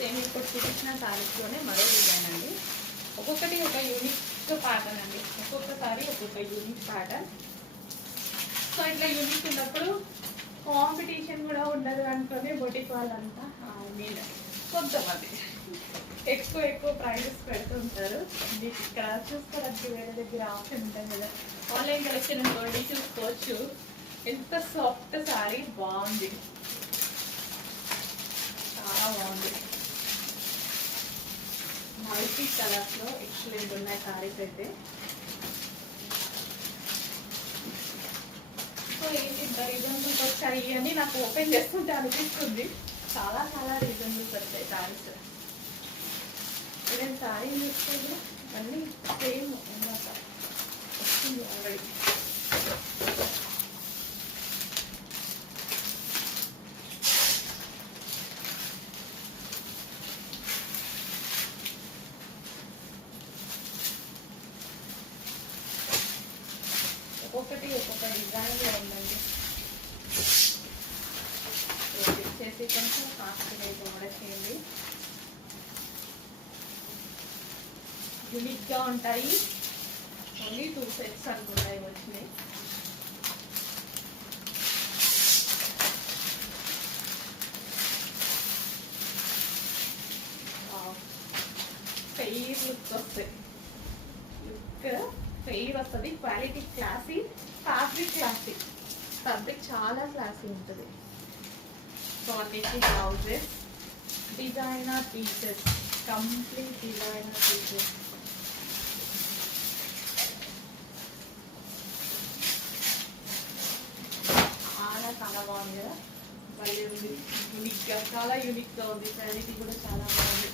Same ఇప్పుడు చూపించిన శారీస్లోనే మరో డిజైన్ అండి. ఒక్కొక్కటి ఒక యూనిక్ ప్యాటర్న్ అండి, ఒక్కొక్కసారి ఒక్కొక్క యూనిక్ ప్యాటర్న్. సో ఇట్లా యూనిక్ ఉన్నప్పుడు కాంపిటీషన్ కూడా ఉండదు అనుకుని బొటిక్ వాళ్ళంతా నేను కొంతమంది ఎక్కువ ప్రైజెస్ పెడుతుంటారు. మీకు ఇక్కడ చూసుకోవడానికి వేరే దగ్గర ఆప్షన్ ఉంటుంది కదా, ఆన్లైన్ కలెక్షన్ అనుకోండి చూసుకోవచ్చు. ఎంత సాఫ్ట్ శారీ, బాగుంది, చాలా బాగుంది. మల్టీ కలర్స్లో ఎక్సలెంట్ ఉన్నాయి శారీస్ అయితే. సో ఏంటి ఇంత రీజనబుల్స్ వచ్చాయి అని నాకు ఓపెన్ చేస్తుంటే అనిపిస్తుంది. చాలా రీజనబుల్స్ వచ్చాయి శారీస్. నేను శారీ చూస్తే అన్నీ సేమ్ అన్నమాట వస్తుంది ఆల్రెడీ. ఒక్కొక్క డిజైన్లో ఉందండి. చేసి కొంచెం కాస్ట్గా అయితే కూడా చేయండి. యూనిక్గా ఉంటాయి. ఓన్లీ 2 సెట్స్ అనుకుంటాయి వచ్చినాయి. ఫెయిర్ లుక్ వస్తాయి, ఫెయిర్ వస్తుంది. Quality classy, fabric classy, fabric చాలా క్లాసీ ఉంటుంది. సో అన్నిటి blouses designer pieces, complete designer pieces. చాలా బాగుంది కదా, మళ్ళీ ఉంది యూనిక్గా, చాలా యూనిక్గా ఉంది. క్వాలిటీ కూడా చాలా బాగుంది.